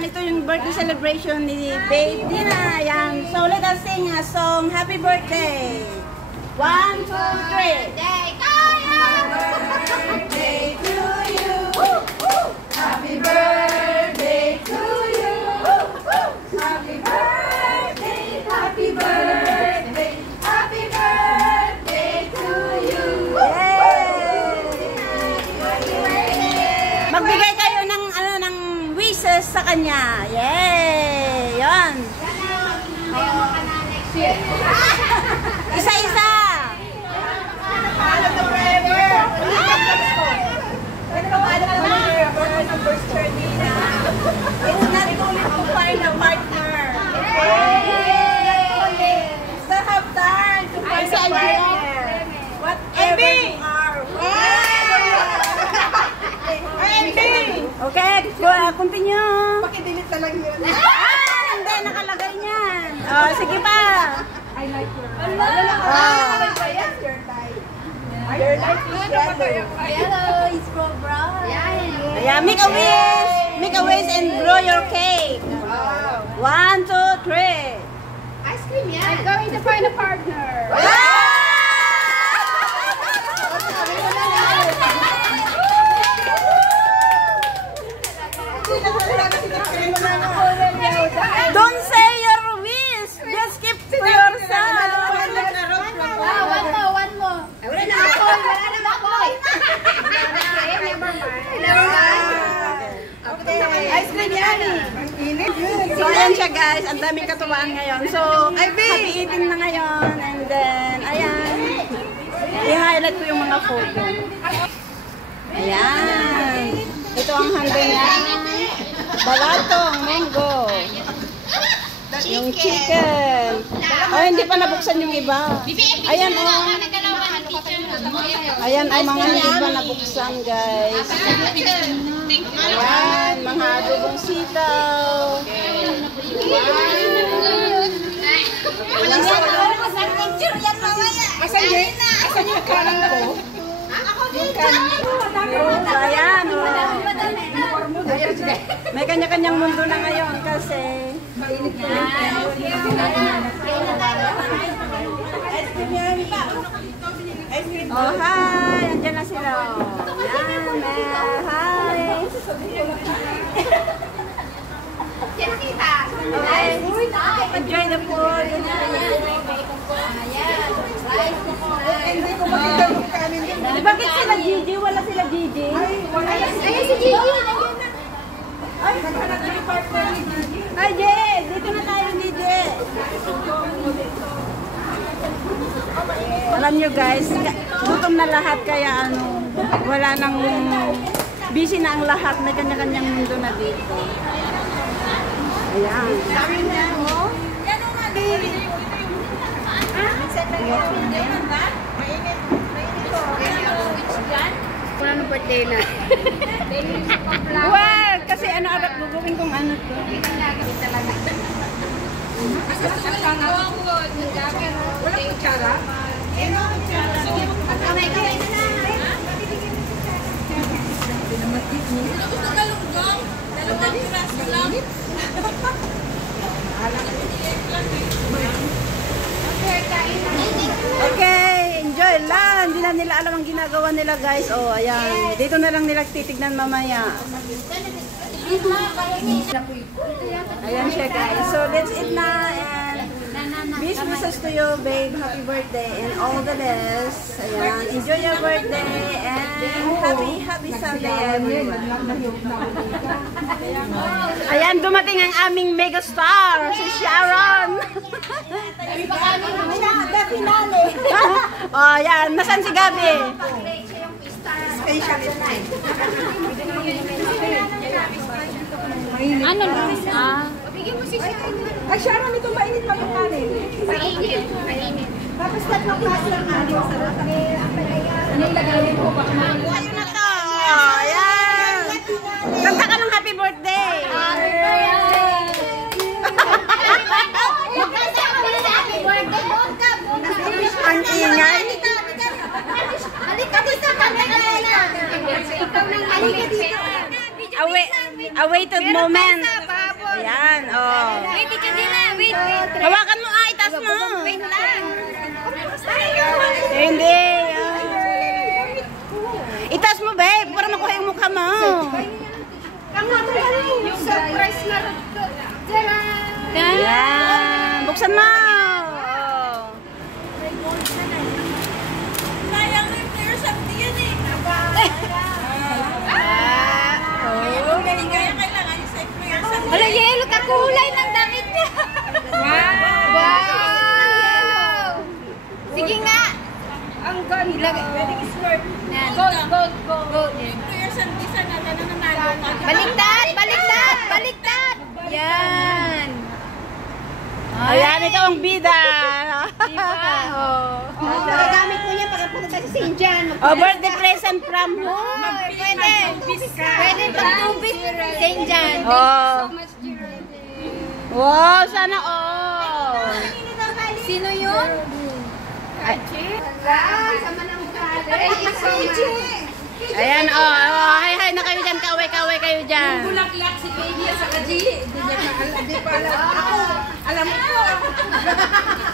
Ayan, ito yung birthday celebration ni Babe Dina. Ayan, so let us sing a song, Happy Birthday. 1, 2, 3. Happy birthday to you. Happy birthday to you. Happy birthday, happy birthday, happy birthday to you. Magbigay kayo ng ng wishes sa kanya. Yay! Yan. Isa-isa. Paalam na forever. Pwede ba paalam na forever ng first journey na? It's not only to find a partner. It's to have time to find a partner. Whatever you are. Okay, continue. Pakidelete na lang yun. Hindi, nakalagay niyan. Oh, sige pa. I like your life. Your life. Your life is yellow. Yellow is so brown. Yeah, make a wish. Make a wish and blow your cake. Wow. 1, 2, 3. Ice cream yan. I'm going to find a partner. Don't say your wish. Just keep to yourself. One more. Wala na ako. Ice cream yan. So, ayan siya guys. Ang daming katuwaan ngayon. So, happy eating na ngayon. And then, ayan. I-highlight ko yung mga photo. Ayan. Ito ang handa niya. Balatong, mango. Yung chicken. Oh, hindi pa nabuksan yung iba. Ayan o. Ayan o, mga hindi pa nabuksan guys. Ayan, mga adobong sitaw. Asan yung kanan ko? Yung kanan ko. Ayan o. May kanya-kanyang mundo na ngayon kasi oh, hi! Andiyan na sila. Yan, hi! Okay. Enjoy the food. Bakit sila Gigi? Wala sila Gigi? Ayun si Gigi. Ay, Jay! Dito na tayo, Gigi! Alam nyo guys, gutom na lahat kaya wala nang busy na ang lahat, may kanya-kanyang mundo na dito. Ayan. Dami na, oh. Yan o nga, Diri. Wala nang birthday na. Wow! Kasi arat gugawin kong to. Wala kutsara? Kamay-kamay na na. Gusto galunggong? Dalawang piraso lang. Okay, enjoy lang. Hindi na nila alam ang ginagawa nila guys. Oh, ayan. Dito na lang nila titignan mamaya. Ayan siya guys. So let's eat na and best wishes to you, babe. Happy birthday and all the best. Ayan. Enjoy your birthday and happy Sunday everyone. Ayan, dumating ang aming megastar, si Sharon. Oh, ayan. Nasaan si Gabi? Ano na? Bigyan mo si Sharon. Ay, Sharon, ito mainit pa yung kanin. Mainit. Tapos tatlong klase ng kanin. Sarap. Ano yung lagay ko? Ayun na to. Ayan. Kanta ka ng happy birthday. Happy birthday. Ang ingay. Halika dito. Kanta ka na. Ikaw nang halika dito. Awaited moment. Ayan, oh. Wait, Teacher Dina. Wait. Hawakan mo, itaas mo. Wait lang. Hindi. Itaas mo, babe, para makuha yung mukha mo. Yung surprise na. Ayan, buksan mo. Wala, yelo, kakulay ng damit niya. Wow! Sige nga. Ang ganda. Gold. Baliktad. Yan. Ayan, ikaw ang bida. Diba? Magagamit mo niya pag punta sa St. John. Oh, birthday present from whom? Pwede pag-tubig St. John. Oh. Wow, sana all. Sino yun? Ayan, oh, hi na kayo dyan, kaway kayo dyan. Bulaklak si baby sa kaji. Hindi pa alam. Ako, alam mo po.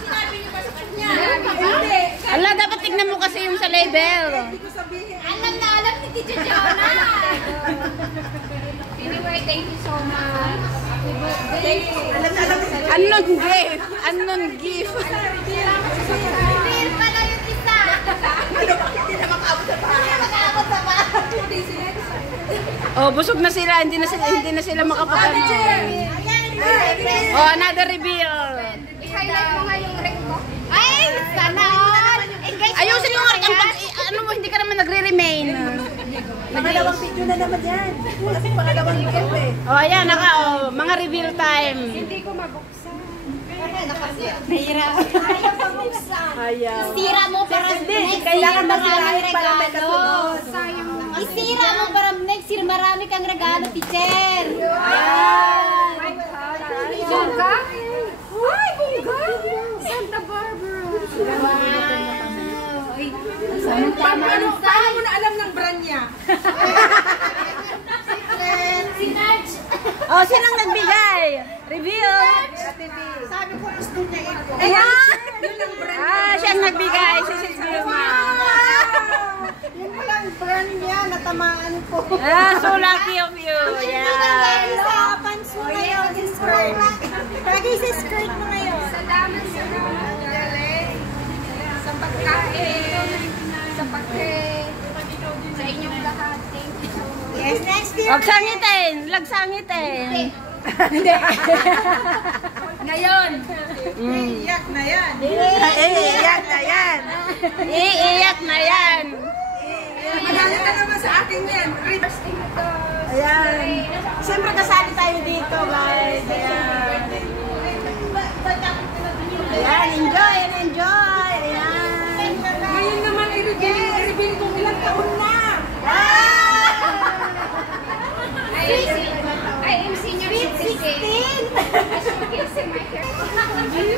Sinabi niyo ba sa kanya? Hindi. Ala, dapat tignan mo kasi yung sa label. Hindi ko sabihin. Alam ni Teacher Jonah. Anyway, thank you so much. Unknown gift. Unknown gift. Real pala yung isa. Hindi na makaabot sa bahay. Oh, busog na sila, hindi na sila makapagano. Oh, another reveal. I-highlight mo nga yung ring mo. Ay, sana all. Ayusin mo nga ano mo, hindi ka naman nagre-remain. Pangalawang video na naman yan. Kasi pangalawang video eh. Oh, ayan, mga reveal time. Hindi ko mabuksan. Nahira. Ayaw. Isira mo para next year maraming regalo. Isira mo para next year marami kang regalo, teacher. Bongga? Ay, bongga! Santa Barbara. Wow. Ay, Paano mo na alam ng brand niya? si Nudge. Oh, sinang nagbigay? Reveal. Sabi ko gusto niya ito. Ayan. Yun ang brand. Ah, siya ang nagbigay. Si Silvia. Yun pala ang brand niya. Natamaan ko. Ah, so lucky of you. Yeah. Sa pants mo ngayon. Sa skirt. Lagi sa skirt mo ngayon. Salamat sa galing. Sa pagkain. Sa pag-pray. Sa inyong lahat. Thank you. Yes, next year. Huwag sangitin. Lagsangitin. Ngayon. Iiyak na yan. Iiyak na yan. Iiyak na yan. Magalit na naman sa akin yan. Ayan. Siyempre kasali tayo dito, guys. Ayan. Ayan, enjoy and enjoy. Ayan. Ngayon naman i-reveal kung ilang taon na. I am senior citizen.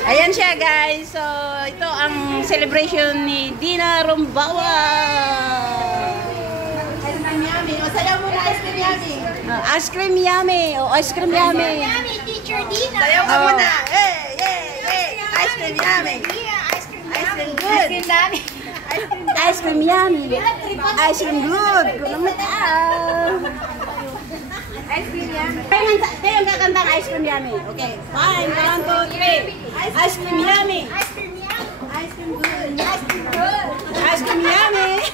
Ayan siya, guys. So, ito ang celebration ni Dina Rombawa. Ice cream yummy. O, sayaw mo na ice cream yummy. Ice cream yummy. Oh, ice cream yummy. Yummy, Teacher Dina. Sayaw ka Oh. muna. Hey, hey, hey. Ice cream yummy. Ice cream Ice cream Ice good. cream dami. Ice cream yummy. Ice cream good. Kulang Ice cream yummy. Tayo ang kakanta ng ice cream yummy. Okay. Fine. 1, 2, 3. Ice cream yummy. Ice cream yummy. Ice cream good. Ice cream good. Ice cream yummy.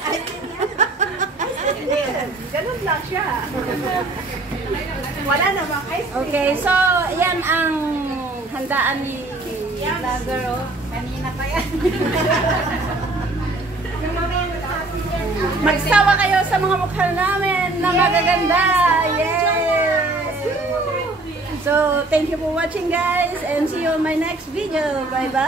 Ganun lang siya. Wala namang ice cream. Okay. So, yan ang handaan ni vlogger. Oh. Kanina pa yan. Magsawa kayo sa mga mukha namin na magaganda. Yes! So, thank you for watching, guys, and see you on my next video. Bye-bye!